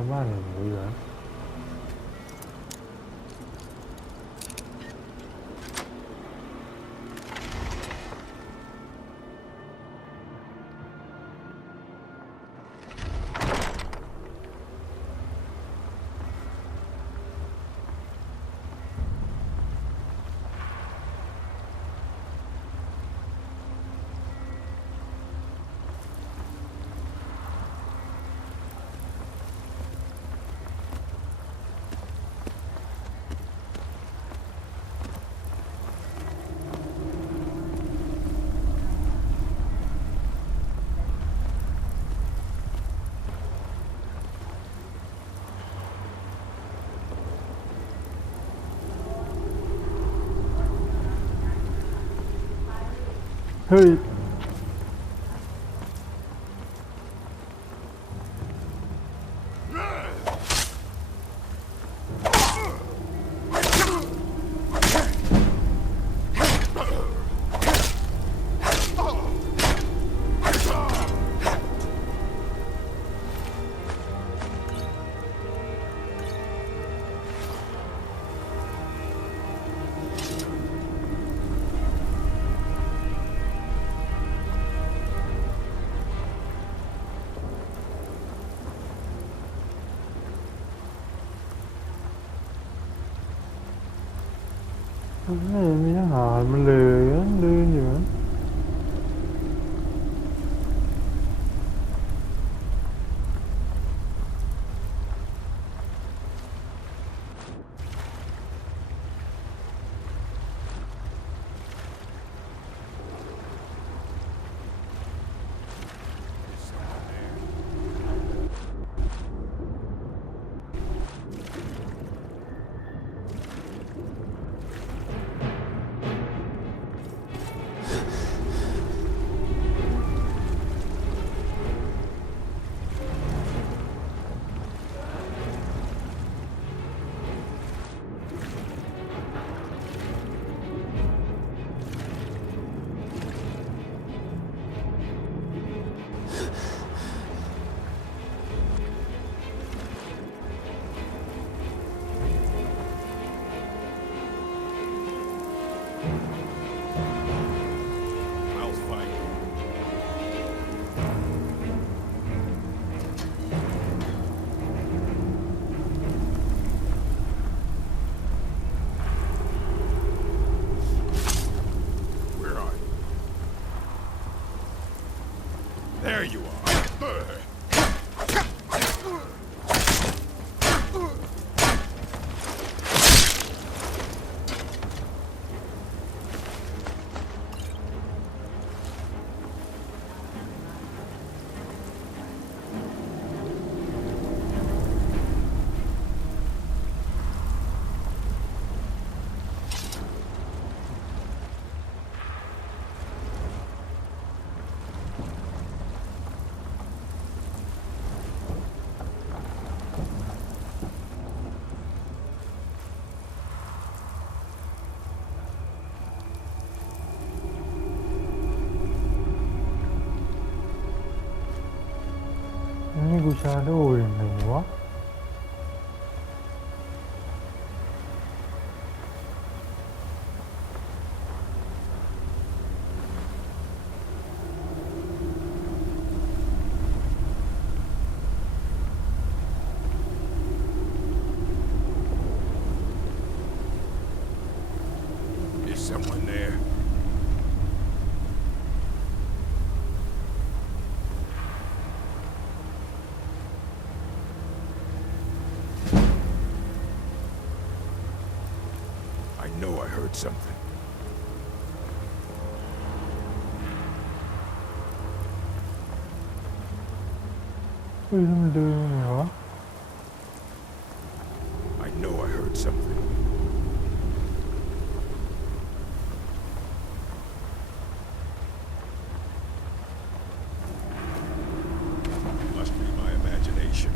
ในบ้านเห็นหมูอยู่นะเฮ้ยไม่มีอาหารมันเลยเดินอยู่นะThere you are. นี่กูชาโดว์ยังไงวะIs someone there? I know I heard something. เฮ้ยมันเดินไงวะ I know I heard something. Must be my imagination.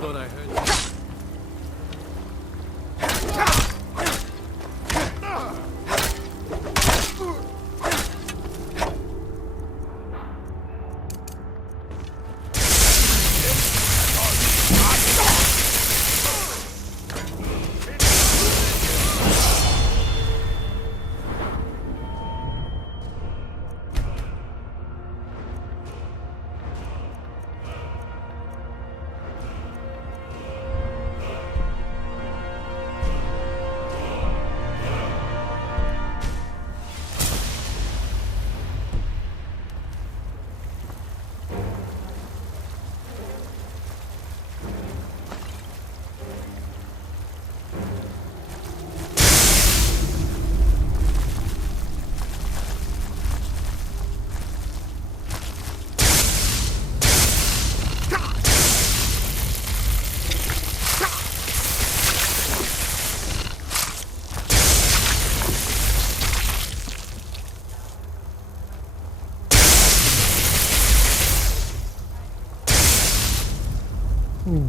Thought I heard.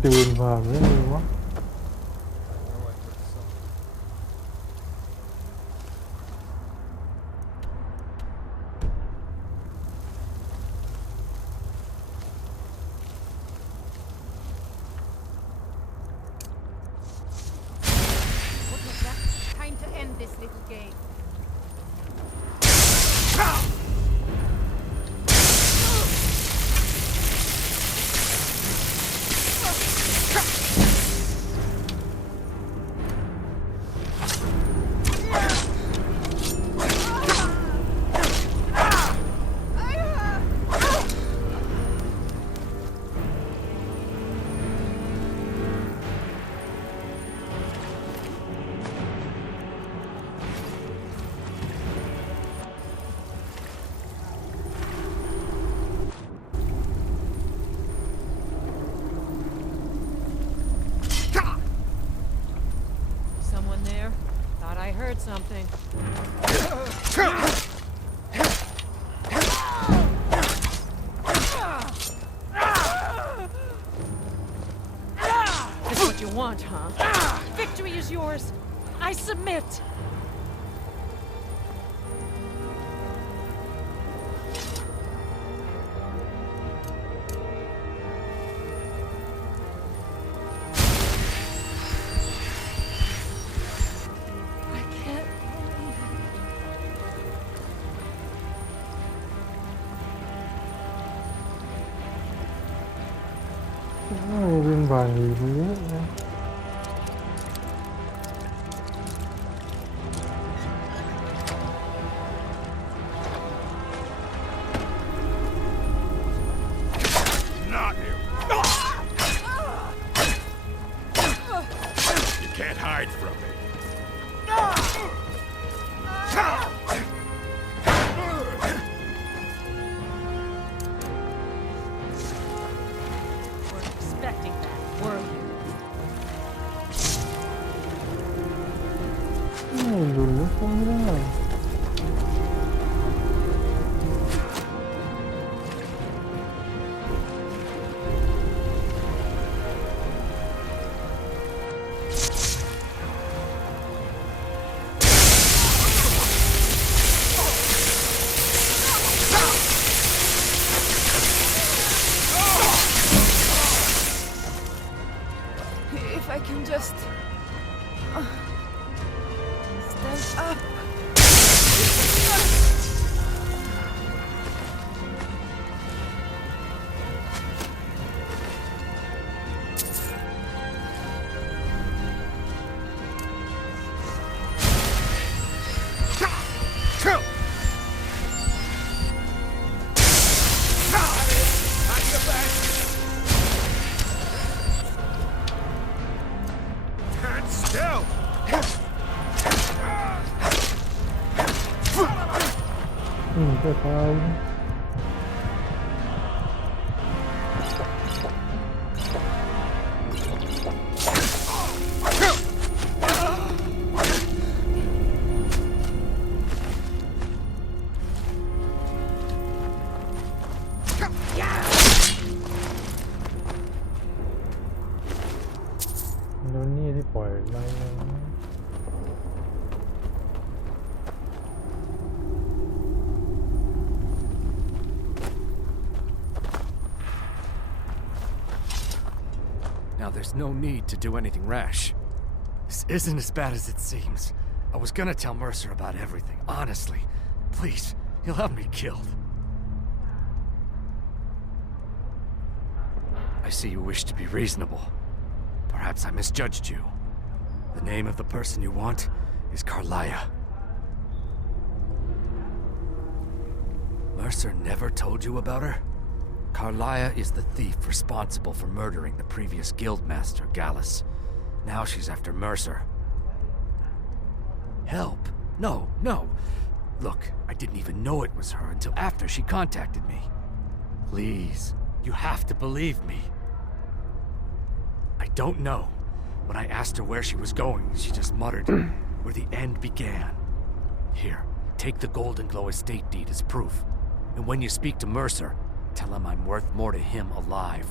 เดินผ่านไม่เลยวะ What was that? Time to end this little game. Someone there? Thought I heard something. That's what you want, huh? Victory is yours. I submit. I can't believe it. Bên bài nghỉ mới nha. Not you. You can't hide from me. Weren't expecting that, were you? Dulu kan. If I can just stand up. Stand still. Cái tay. ที่ปล่อยไล่นะ Now there's no need to do anything rash. This isn't as bad as it seems. I was gonna tell Mercer about everything, honestly. Please, he'll have me killed. I see you wish to be reasonable. Perhaps I misjudged you. The name of the person you want is Karliah. Mercer never told you about her? Karliah is the thief responsible for murdering the previous guildmaster, Gallus. Now she's after Mercer. Help? No, no. Look, I didn't even know it was her until after she contacted me. Please, you have to believe me. I don't know. When I asked her where she was going, she just muttered, where the end began. Here, take the Golden Glow estate deed as proof. And when you speak to Mercer, tell him I'm worth more to him alive.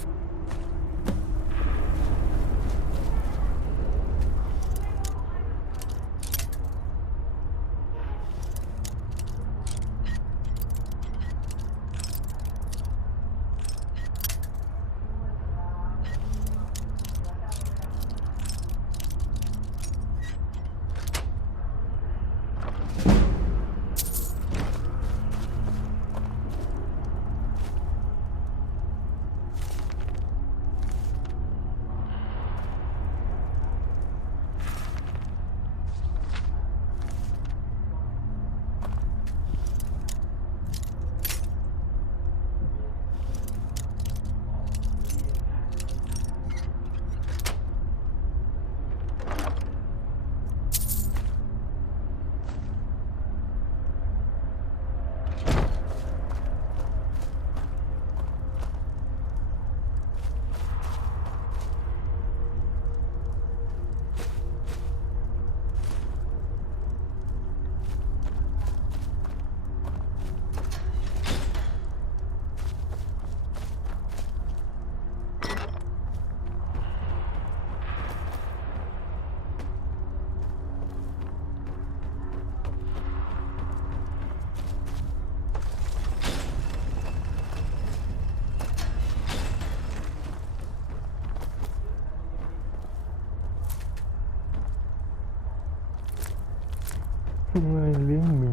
Người liên mỹ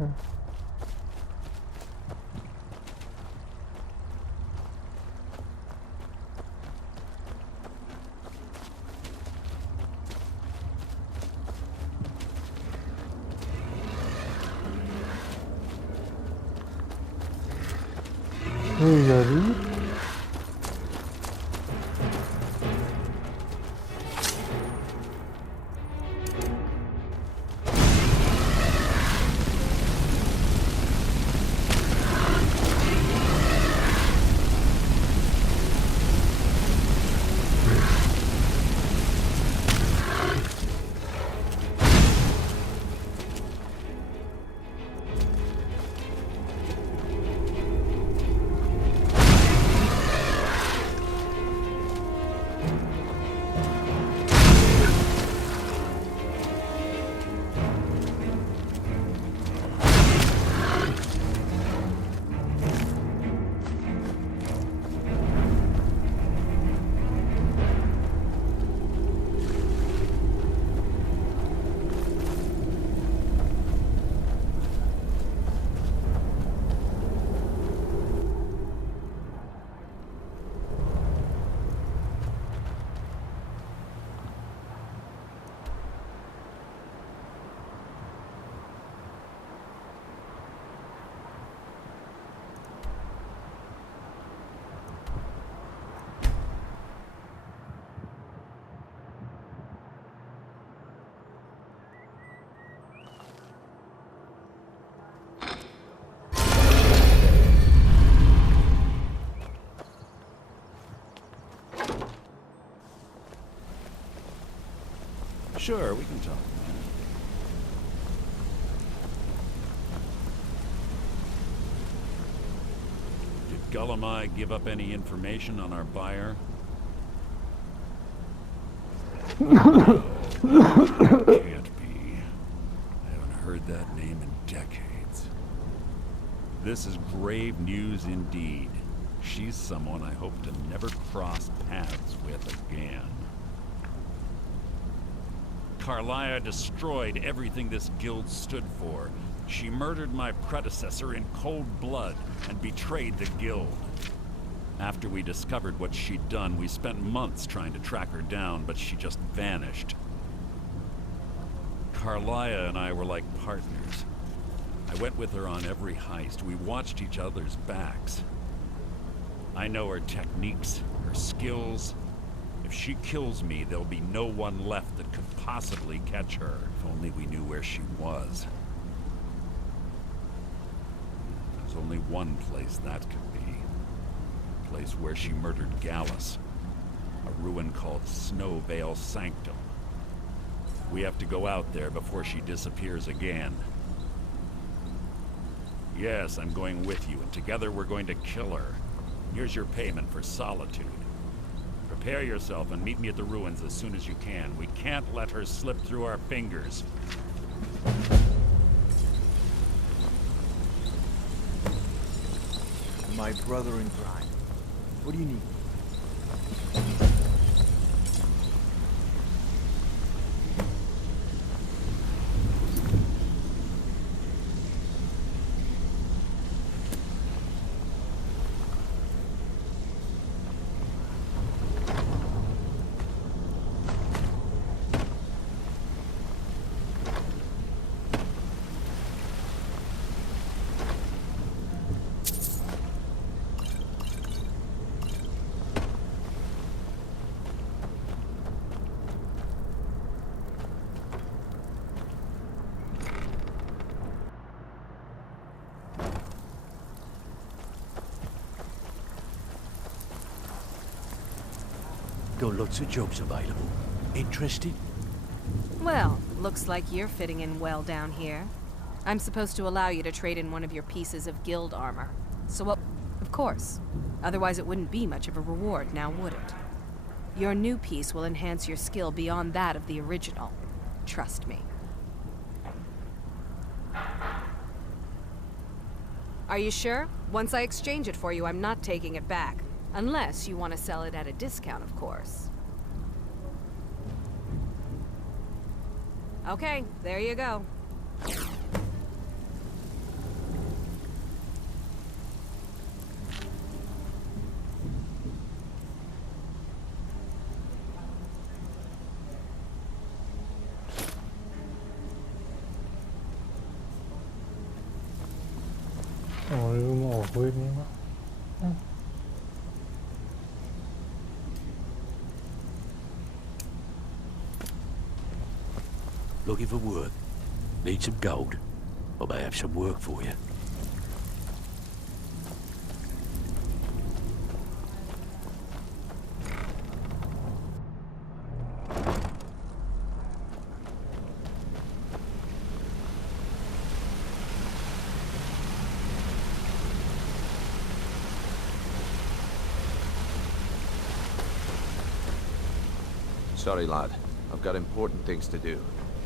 à. Người giờ đi. Sure, we can talk. Did Gullumai give up any information on our buyer? Can't be. I haven't heard that name in decades. This is grave news indeed. She's someone I hope to never cross paths with again. Karliah destroyed everything this guild stood for. She murdered my predecessor in cold blood and betrayed the guild. After we discovered what she'd done, we spent months trying to track her down, but she just vanished. Karliah and I were like partners. I went with her on every heist. We watched each other's backs. I know her techniques, her skills. If she kills me, there'll be no one left that could possibly catch her. If only we knew where she was. There's only one place that could be. A place where she murdered Gallus. A ruin called Snowvale Sanctum. We have to go out there before she disappears again. Yes, I'm going with you, and together we're going to kill her. Here's your payment for solitude. Prepare yourself and meet me at the ruins as soon as you can. We can't let her slip through our fingers. My brother in crime. What do you need? Got lots of jobs available. Interested? Well, looks like you're fitting in well down here. I'm supposed to allow you to trade in one of your pieces of guild armor. So, well, of course. Otherwise it wouldn't be much of a reward, now would it? Your new piece will enhance your skill beyond that of the original. Trust me. Are you sure? Once I exchange it for you, I'm not taking it back. Unless you want to sell it at a discount, of course. Okay, there you go.ลืมออกเว็บนี้วะ Looking for work? Need some gold? I may have some work for you. Sorry, lad. I've got important things to do.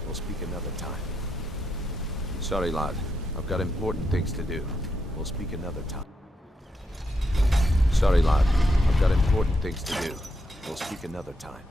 We'll speak another time. Sorry, lad. I've got important things to do. We'll speak another time. Sorry, lad. I've got important things to do. We'll speak another time.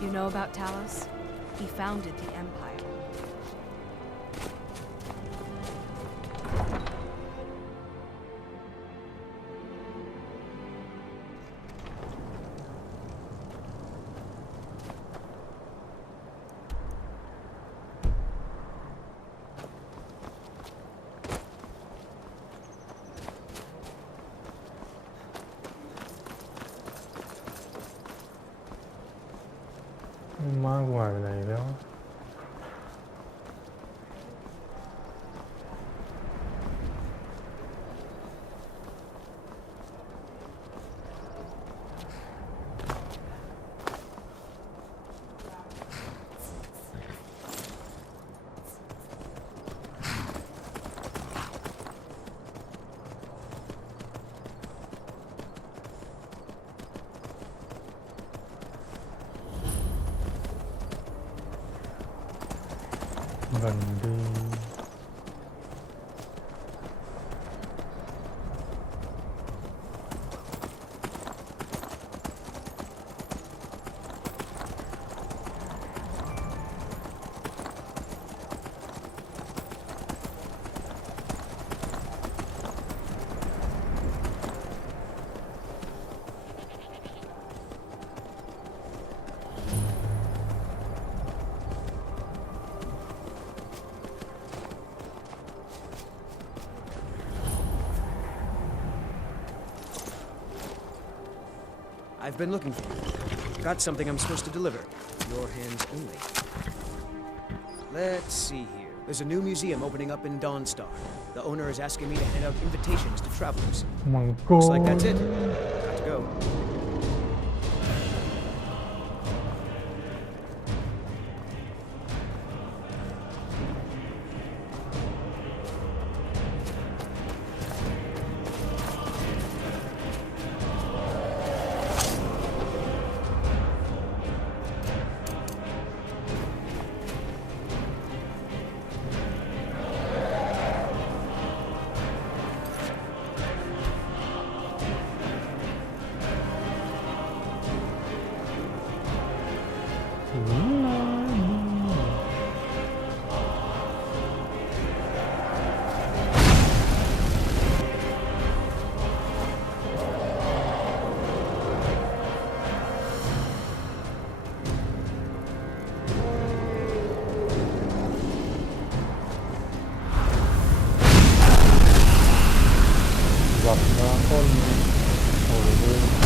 You know about Talos? He founded the Empire. มากกว่าไหนแล้ว บันดี I've been looking for you. Got something I'm supposed to deliver. Your hands only. Let's see here. There's a new museum opening up in Dawnstar. The owner is asking me to hand out invitations to travelers. มังก Looks ร like that's it. Got to go.รับน้ำต้นโอ้ย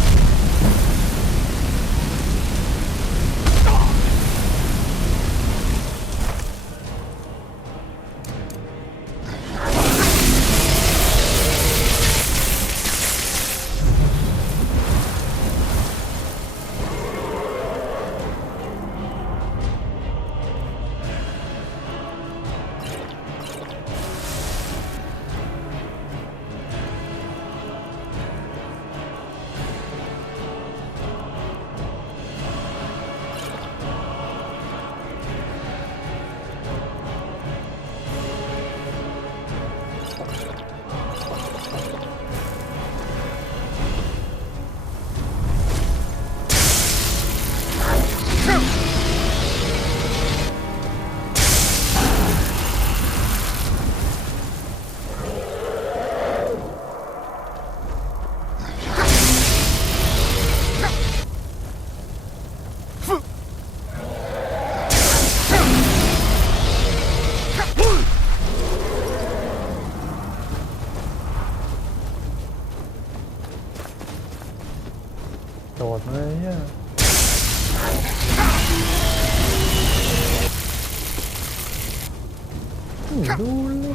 โดดเลยเนี่ยดูเลย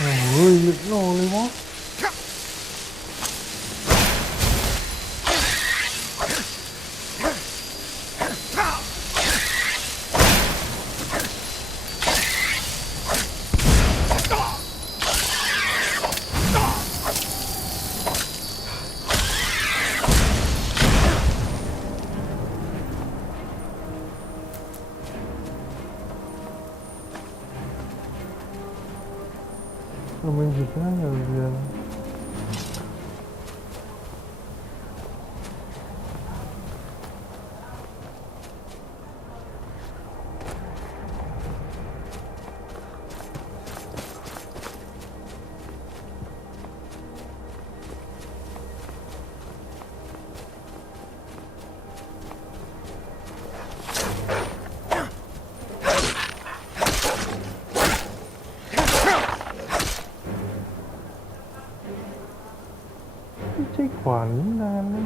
โอ้โหลึกโลเลยวะ mình chỉ có nhiều việc cái khoản ra nó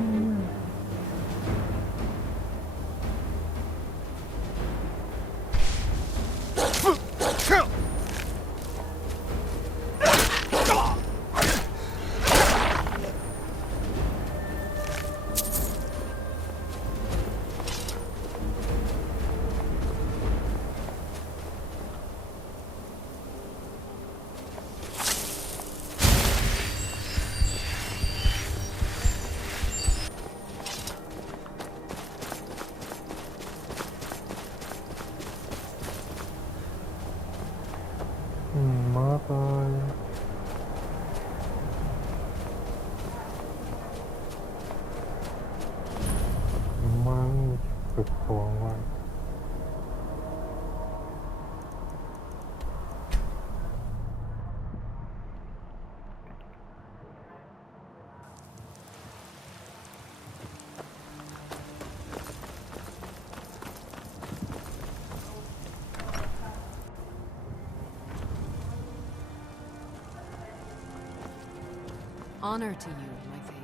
má tôi mang cực khổ vậy Honor to you, my Thane.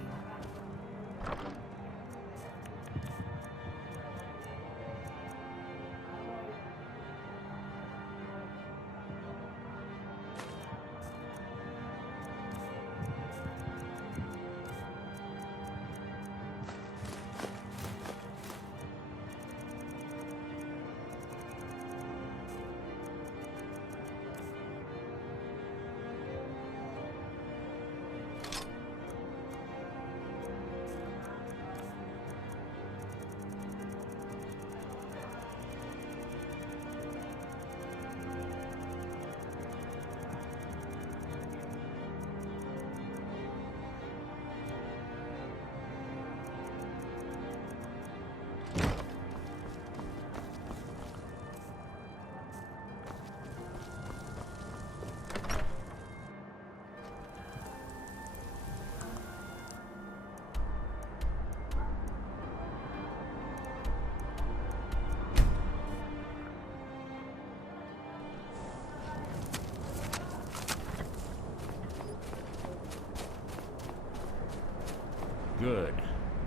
Good.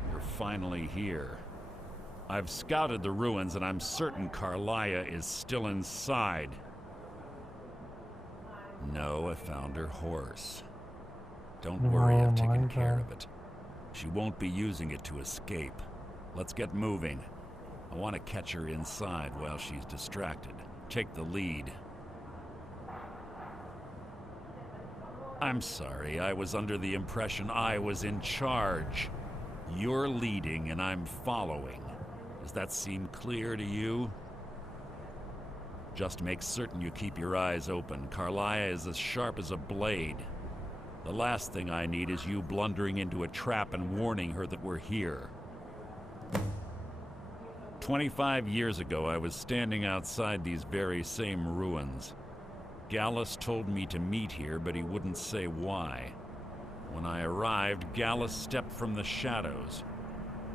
You're finally here. I've scouted the ruins and I'm certain Karliah is still inside. No, I found her horse. Don't worry, I've taken care of it. She won't be using it to escape. Let's get moving. I want to catch her inside while she's distracted. Take the lead. I'm sorry, I was under the impression I was in charge. You're leading and I'm following. Does that seem clear to you? Just make certain you keep your eyes open. Karliah is as sharp as a blade. The last thing I need is you blundering into a trap and warning her that we're here. 25 years ago, I was standing outside these very same ruins. Gallus told me to meet here, but he wouldn't say why. When I arrived, Gallus stepped from the shadows.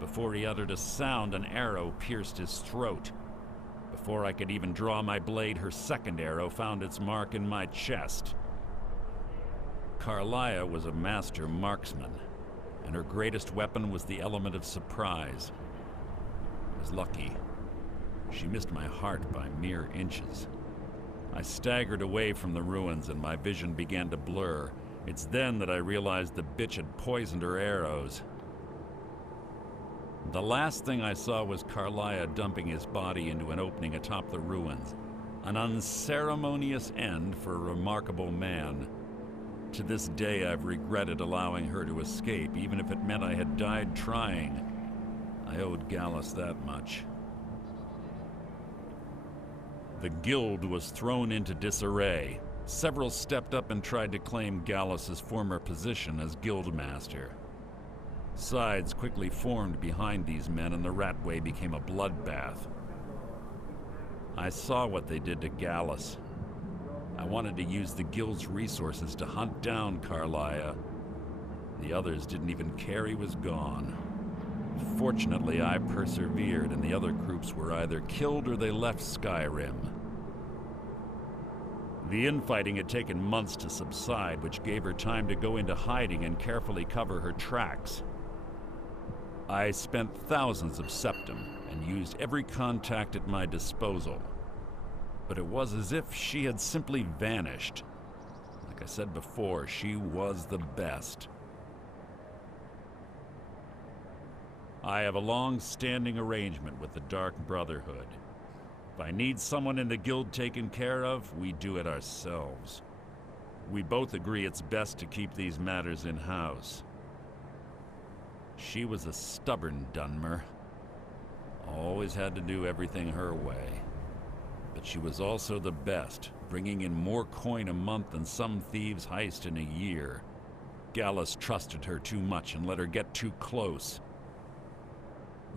Before he uttered a sound, an arrow pierced his throat. Before I could even draw my blade, her second arrow found its mark in my chest. Karliah was a master marksman, and her greatest weapon was the element of surprise. I was lucky. She missed my heart by mere inches. I staggered away from the ruins and my vision began to blur. It's then that I realized the bitch had poisoned her arrows. The last thing I saw was Karliah dumping his body into an opening atop the ruins. An unceremonious end for a remarkable man. To this day, I've regretted allowing her to escape, even if it meant I had died trying. I owed Gallus that much. The guild was thrown into disarray. Several stepped up and tried to claim Gallus's former position as guildmaster. Sides quickly formed behind these men, and the Ratway became a bloodbath. I saw what they did to Gallus. I wanted to use the guild's resources to hunt down Karliah. The others didn't even care he was gone. Fortunately, I persevered, and the other groups were either killed or they left Skyrim. The infighting had taken months to subside, which gave her time to go into hiding and carefully cover her tracks. I spent thousands of septum and used every contact at my disposal. But it was as if she had simply vanished. Like I said before, she was the best. I have a long-standing arrangement with the Dark Brotherhood. If I need someone in the guild taken care of, we do it ourselves. We both agree it's best to keep these matters in-house. She was a stubborn Dunmer. Always had to do everything her way. But she was also the best, bringing in more coin a month than some thieves heist in a year. Gallus trusted her too much and let her get too close.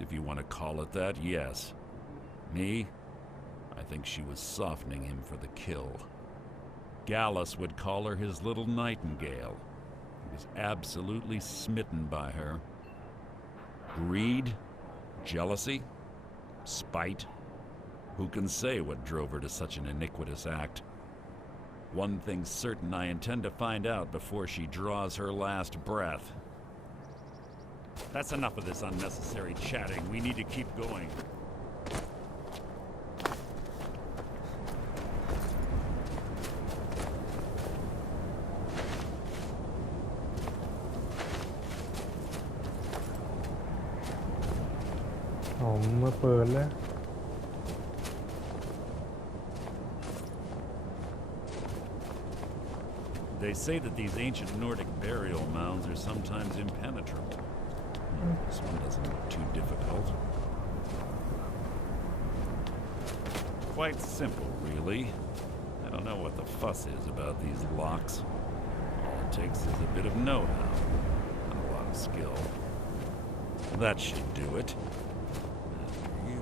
If you want to call it that, yes. Me? I think she was softening him for the kill. Gallus would call her his little nightingale. He was absolutely smitten by her. Greed? Jealousy? Spite? Who can say what drove her to such an iniquitous act? One thing's certain, I intend to find out before she draws her last breath. That's enough of this unnecessary chatting. We need to keep going.มาเปิดแล้ว They say that these ancient Nordic burial mounds are sometimes impenetrable. This one doesn't look too difficult. Quite simple, really. I don't know what the fuss is about these locks. All it takes is a bit of know-how and a lot of skill. That should do it. After you.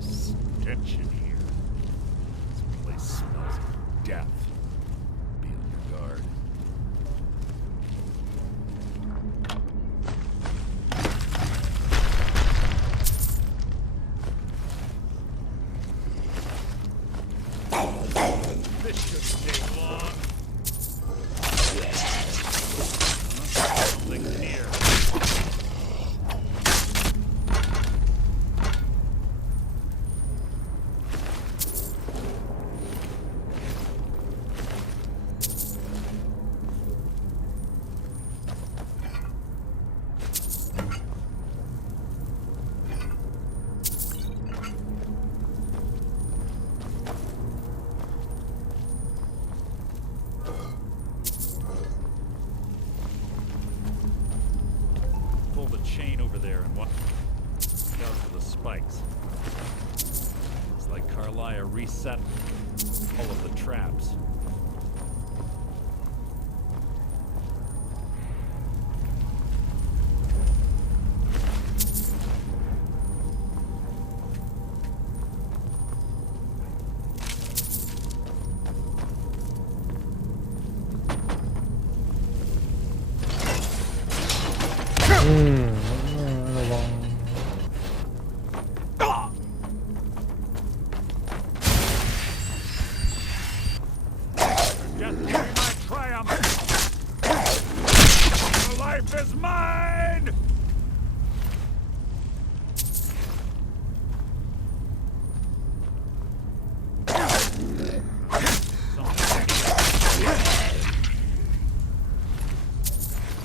Stench in here. This place smells of death. Be on your guard. This shouldn't take long. Something's here. Pull the chain over there and watch out for the spikes. It's like Karliah reset all of the traps. is mine!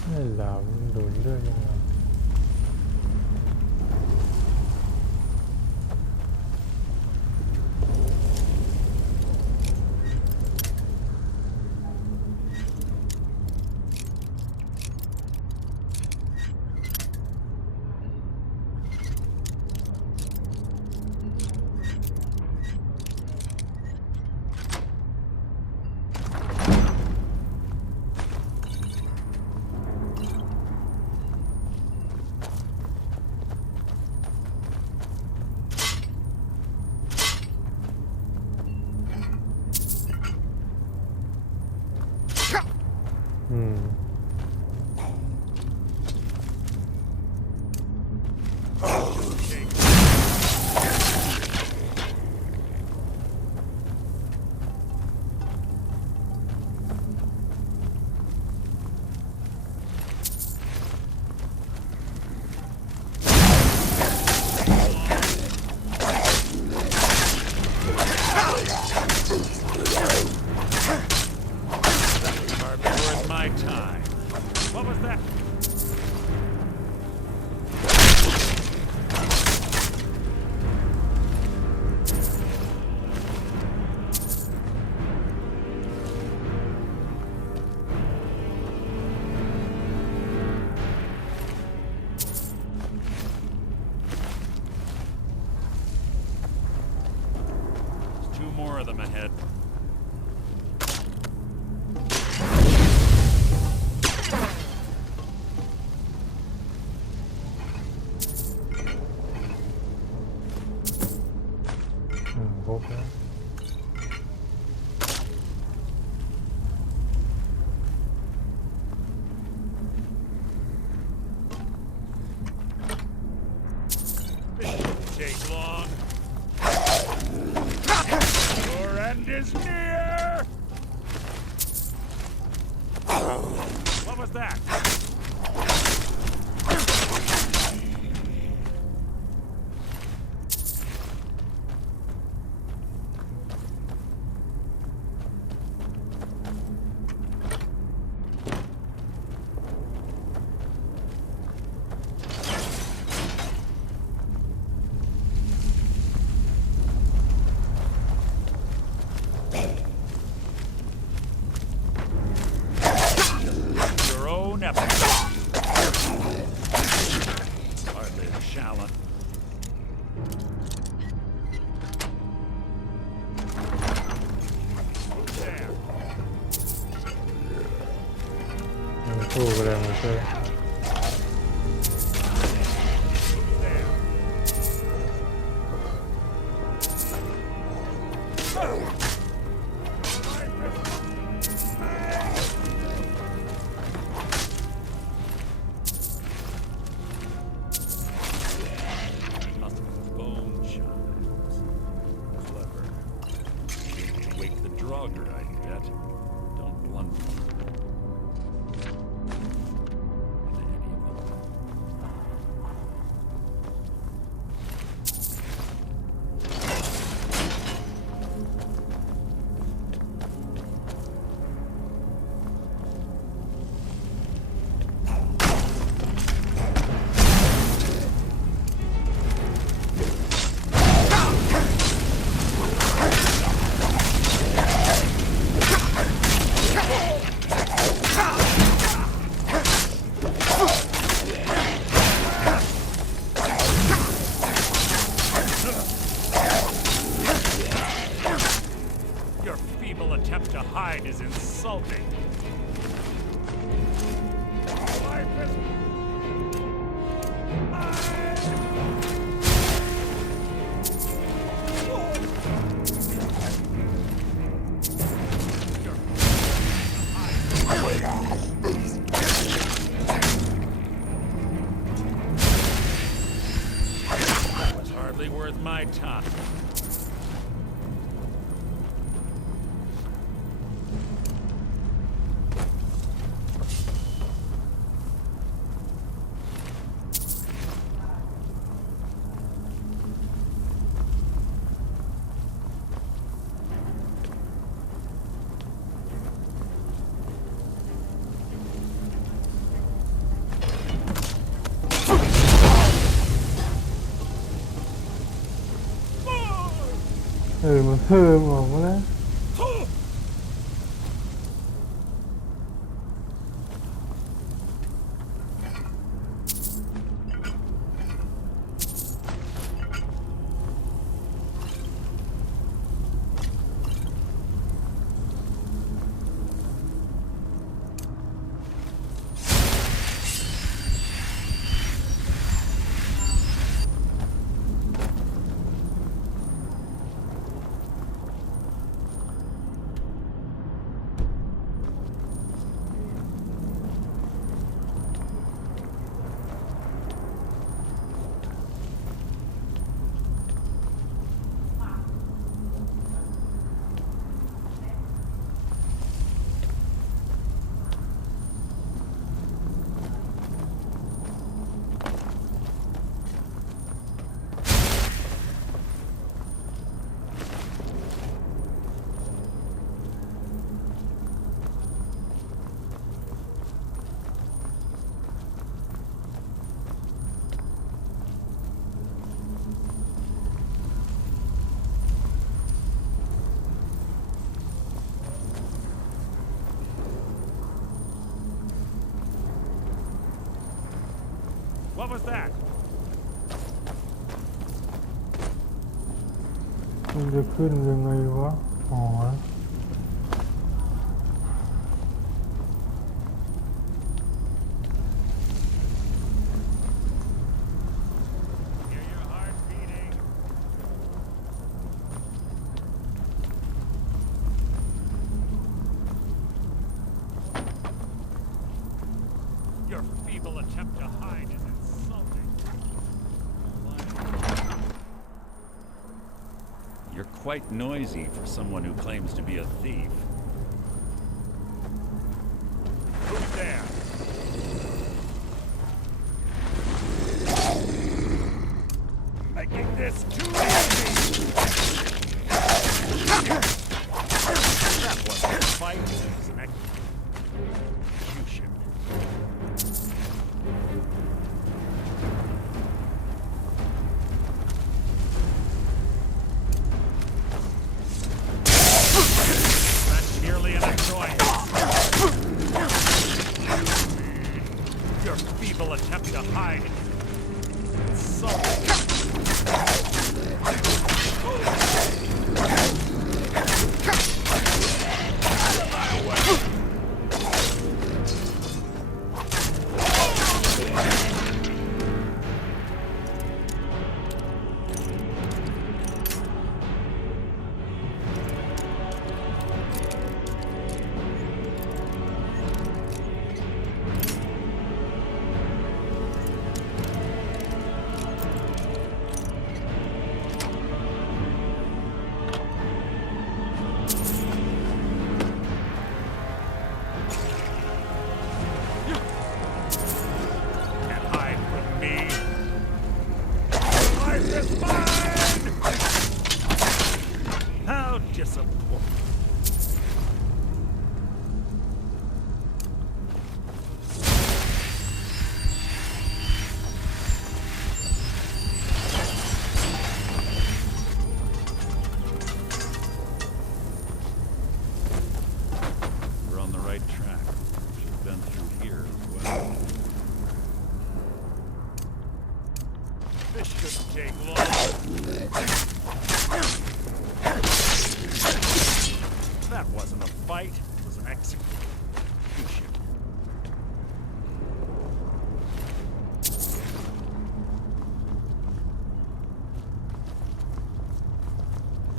Hay làมันดูดเลือดยังไงอืม Hardly worth my time. What was that? There's two more of them ahead. Okay. This shouldn't take long. Your end is near! What was that? Your own epic. Hardly a shallot. There. มันสู้ไปเลยมันสู้ There. 'Bone chimes. Clever. Wake the Draugr, I bet. Don't blunder. Into any of them. Your feeble attempt to hide is insulting. Life is That was hardly worth my time. มันเพิ่มออกมาแล้ว What was that? มันจะขึ้นยังไงวะอ๋อ Hear your heart beating. Your feeble attempt to hide is insulting. You're quite noisy for someone who claims to be a thief. Who's there? Making this too easy! That wasn't a fight, it was an execution. That's merely an annoyance. Your feeble attempt to hide is insulting. Can't hide from me. Life is mine! How disappointing. We're on the right track. Should have been through here as well. This shouldn't take long. That wasn't a fight, it was an execution.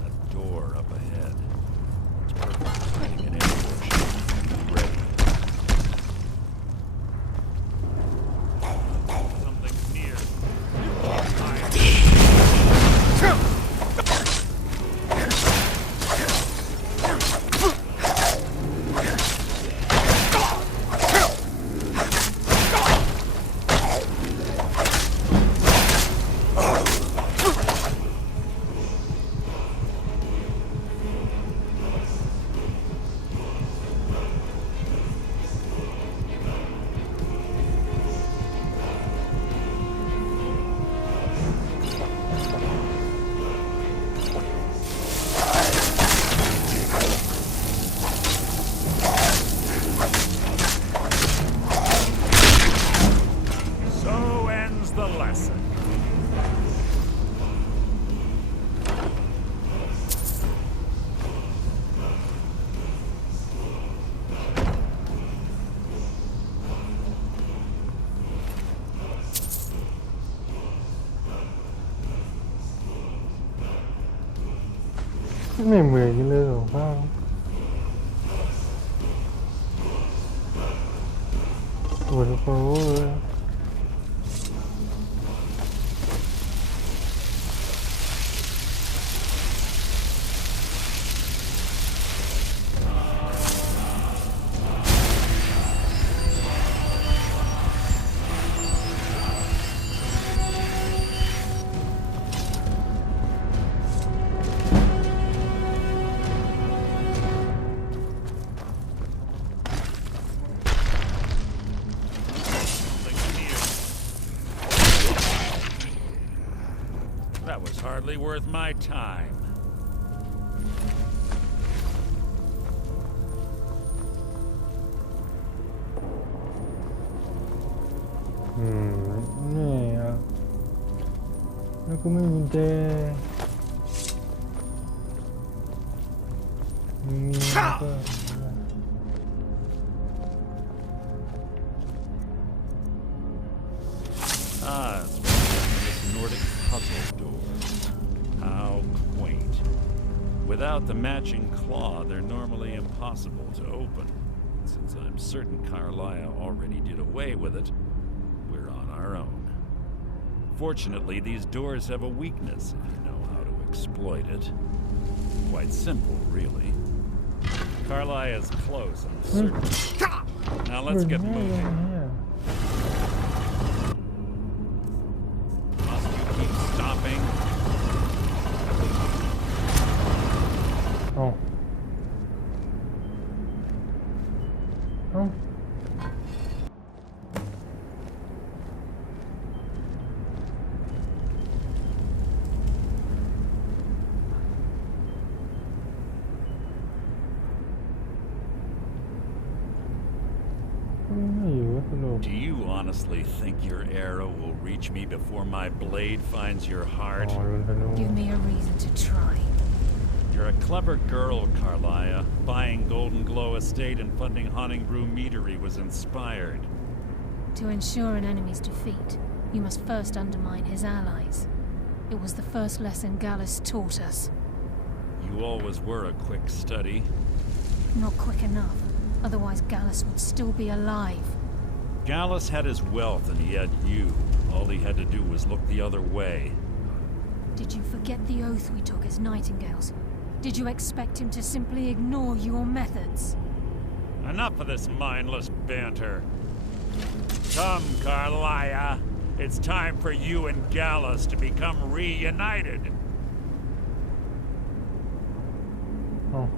That door up ahead. It's perfect for hiding an ambush. Ready. Something's near. Hide. ไม่เหมือนกันเลยสองข้างปวดโป้เลย That was hardly worth my time. นี่อ่ะแล้วกูไม่มีกุญแจก็ Ah, it's this Nordic puzzle door. How quaint. Without the matching claw, they're normally impossible to open. Since I'm certain Karliah already did away with it, we're on our own. Fortunately, these doors have a weakness if you know how to exploit it. Quite simple, really. Karliah is close, I'm certain. Now let's get moving. Must you keep stopping? Oh. Oh. Do you honestly think your arrow will reach me before my blade finds your heart? Give me a reason to try. You're a clever girl, Karliah. Buying Golden Glow Estate and funding Haunting Brew Meadery was inspired. To ensure an enemy's defeat, you must first undermine his allies. It was the first lesson Gallus taught us. You always were a quick study. Not quick enough. Otherwise Gallus would still be alive. Gallus had his wealth and he had you. All he had to do was look the other way. Did you forget the oath we took as Nightingales? Did you expect him to simply ignore your methods? Enough of this mindless banter. Come, Karliah. It's time for you and Gallus to become reunited. Oh.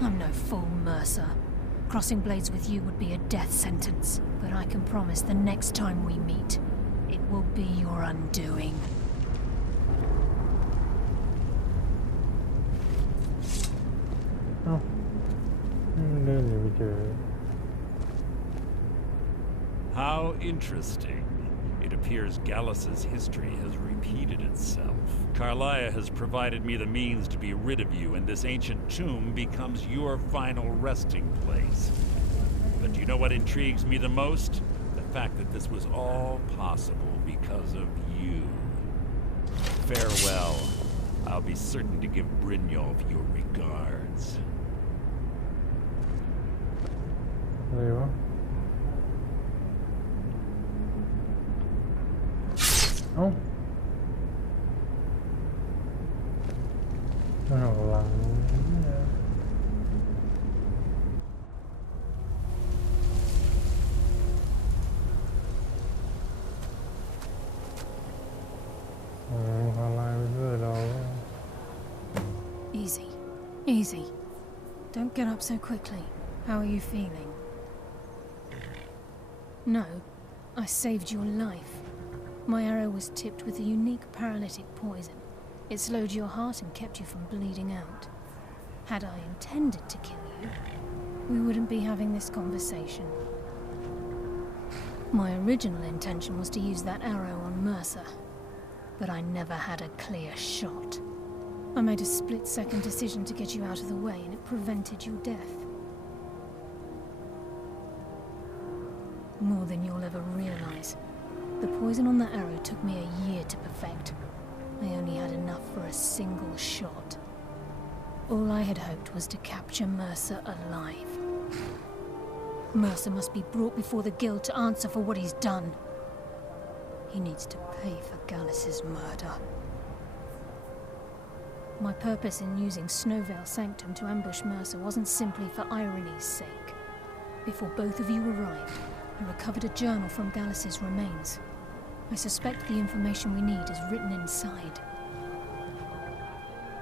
I'm no fool, Mercer. Crossing blades with you would be a death sentence, but I can promise the next time we meet, it will be your undoing. Oh. How interesting. It appears Gallus's history has repeated itself. Karliah has provided me the means to be rid of you, and this ancient tomb becomes your final resting place. But do you know what intrigues me the most? The fact that this was all possible because of you. Farewell. I'll be certain to give Brynjolf your regards. There you are. Oh. No, Easy. Easy. Don't get up so quickly. How are you feeling? No, I saved your life. My arrow was tipped with a unique paralytic poison. It slowed your heart and kept you from bleeding out. Had I intended to kill you, we wouldn't be having this conversation. My original intention was to use that arrow on Mercer, but I never had a clear shot. I made a split-second decision to get you out of the way, and it prevented your death. More than you'll ever realize. The poison on that arrow took me a year to perfect. I only had enough for a single shot. All I had hoped was to capture Mercer alive. Mercer must be brought before the Guild to answer for what he's done. He needs to pay for Gallus's murder. My purpose in using Snowvale Sanctum to ambush Mercer wasn't simply for irony's sake. Before both of you arrived, I recovered a journal from Gallus's remains. I suspect the information we need is written inside.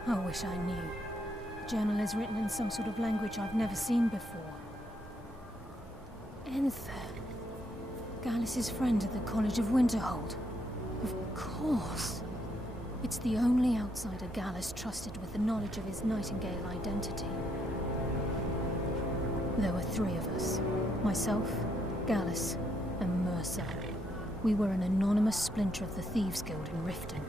I wish I knew. The journal is written in some sort of language I've never seen before. Enther. Gallus's friend at the College of Winterhold. Of course. It's the only outsider Gallus trusted with the knowledge of his Nightingale identity. There were 3 of us. Myself, Gallus, and Mercer. We were an anonymous splinter of the Thieves Guild in Riften.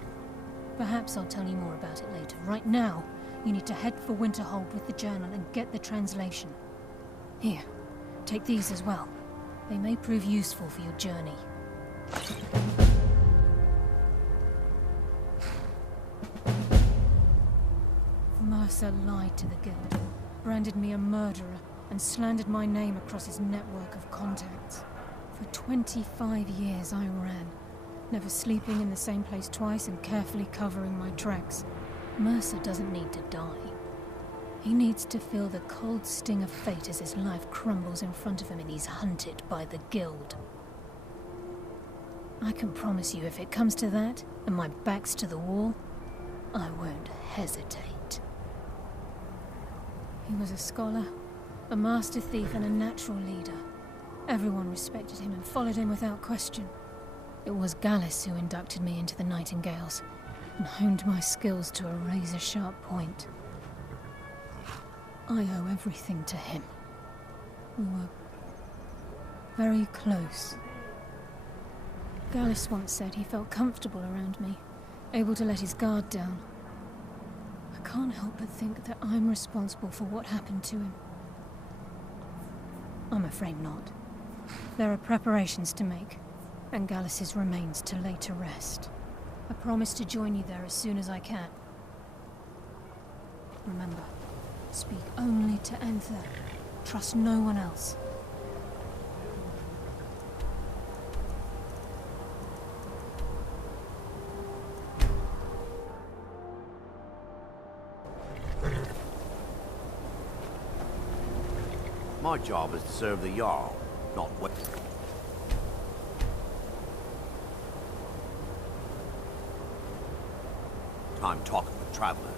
Perhaps I'll tell you more about it later. Right now, you need to head for Winterhold with the journal and get the translation. Here, take these as well. They may prove useful for your journey. Mercer lied to the Guild, branded me a murderer, and slandered my name across his network of contacts. For 25 years I ran, never sleeping in the same place twice and carefully covering my tracks. Mercer doesn't need to die. He needs to feel the cold sting of fate as his life crumbles in front of him and he's hunted by the Guild. I can promise you, if it comes to that, and my back's to the wall, I won't hesitate. He was a scholar, a master thief, and a natural leader. Everyone respected him and followed him without question. It was Gallus who inducted me into the Nightingales, and honed my skills to a razor-sharp point. I owe everything to him. We were very close. Gallus once said he felt comfortable around me, able to let his guard down. I can't help but think that I'm responsible for what happened to him. I'm afraid not. There are preparations to make, and Gallus's remains to lay to rest. I promise to join you there as soon as I can. Remember, speak only to Enther. Trust no one else. My job is to serve the Jarl, not what. I'm talking with travelers.